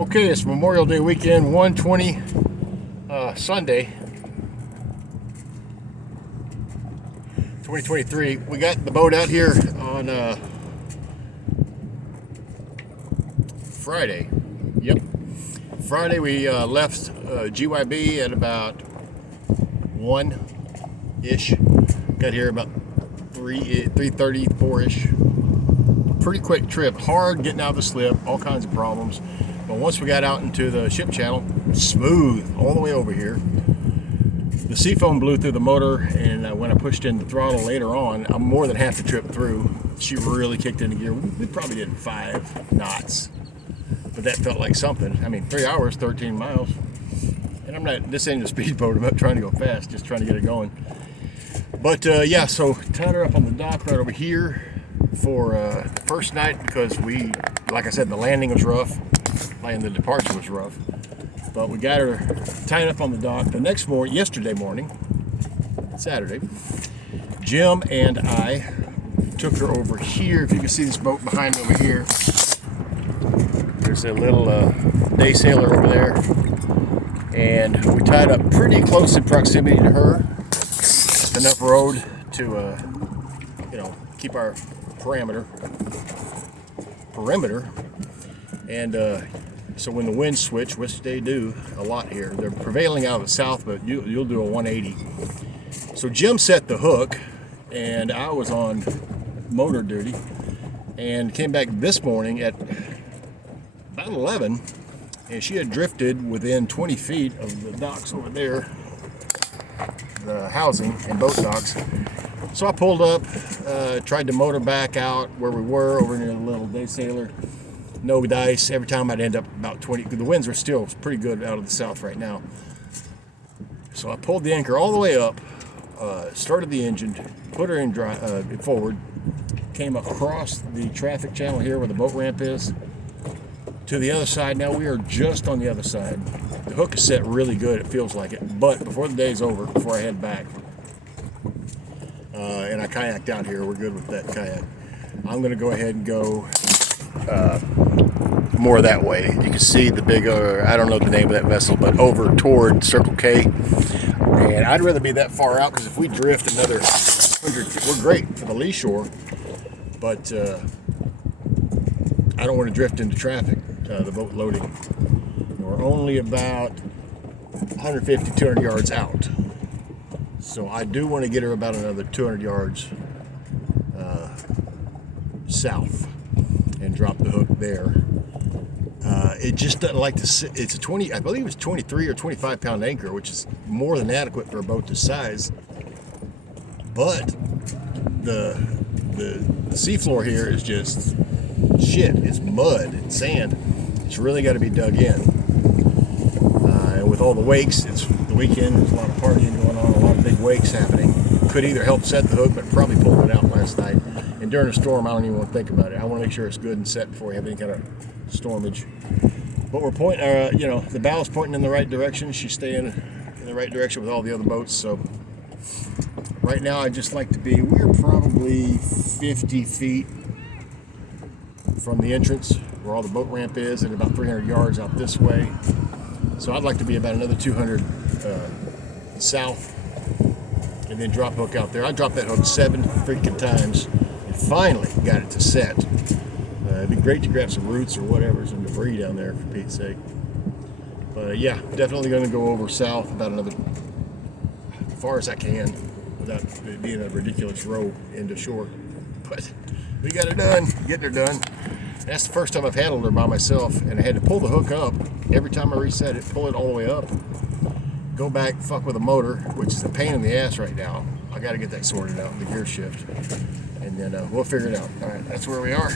Okay, it's Memorial Day weekend, 1/20, Sunday, 2023. We got the boat out here on Friday. Yep, Friday we left GYB at about 1-ish. Got here about 3:30, 4-ish. Pretty quick trip. Hard getting out of the slip, all kinds of problems. But once we got out into the ship channel, smooth all the way over here. The seafoam blew through the motor, and when I pushed in the throttle later on, I'm more than half the trip through. She really kicked into gear. We probably did 5 knots, but that felt like something. I mean, 3 hours, 13 miles. And I'm not, this ain't a speedboat. I'm not trying to go fast, just trying to get it going. But yeah, so tied her up on the dock right over here for first night because we, like I said, the landing was rough. And the departure was rough, but we got her tied up on the dock. The next morning, yesterday morning, Saturday, Jim and I took her over here. If you can see this boat behind me over here, there's a little day sailor over there, and we tied up pretty close in proximity to her, enough road to keep our perimeter, and so when the winds switch, which they do a lot here, they're prevailing out of the south, but you'll do a 180. So Jim set the hook, and I was on motor duty, and came back this morning at about 11, and she had drifted within 20 feet of the docks over there, the housing and boat docks. So I pulled up, tried to motor back out where we were over near the little day sailor. No dice. Every time I'd end up about 20. The winds are still pretty good out of the south right now. So I pulled the anchor all the way up, started the engine, put her in forward, came across the traffic channel here where the boat ramp is to the other side. Now we are just on the other side. The hook is set really good. It feels like it. But before the day's over, before I head back, and I kayaked out here. We're good with that kayak. I'm going to go ahead and go more that way. You can see the big, I don't know the name of that vessel, but over toward Circle K. And I'd rather be that far out because if we drift another 100 feet, we're great for the lee shore, but I don't want to drift into traffic, the boat loading. We're only about 150, 200 yards out. So I do want to get her about another 200 yards south and drop the hook there. It just doesn't like to sit. It's a 20, I believe it's 23 or 25 pound anchor, which is more than adequate for a boat this size. But the seafloor here is just shit. It's mud and sand. It's really got to be dug in. And with all the wakes, it's the weekend. There's a lot of partying going on, a lot of big wakes happening. Could either help set the hook, but probably pulled it out last night. And during a storm, I don't even want to think about it. I want to make sure it's good and set before we have any kind of stormage. But we're pointing, the bow's pointing in the right direction. She's staying in the right direction with all the other boats. So right now, I'd just like to be, we're probably 50 feet from the entrance where all the boat ramp is, and about 300 yards out this way. So I'd like to be about another 200 south, and then drop hook out there. I dropped that hook 7 freaking times. Finally got it to set. It'd be great to grab some roots or whatever, some debris down there for Pete's sake. But yeah, definitely going to go over south about another, as far as I can without it being a ridiculous row into shore. But we got it done, getting her done. That's the first time I've handled her by myself, and I had to pull the hook up every time I reset it, pull it all the way up, go back, fuck with the motor, which is a pain in the ass right now. I got to get that sorted out, the gear shift. And then we'll figure it out. All right, that's where we are.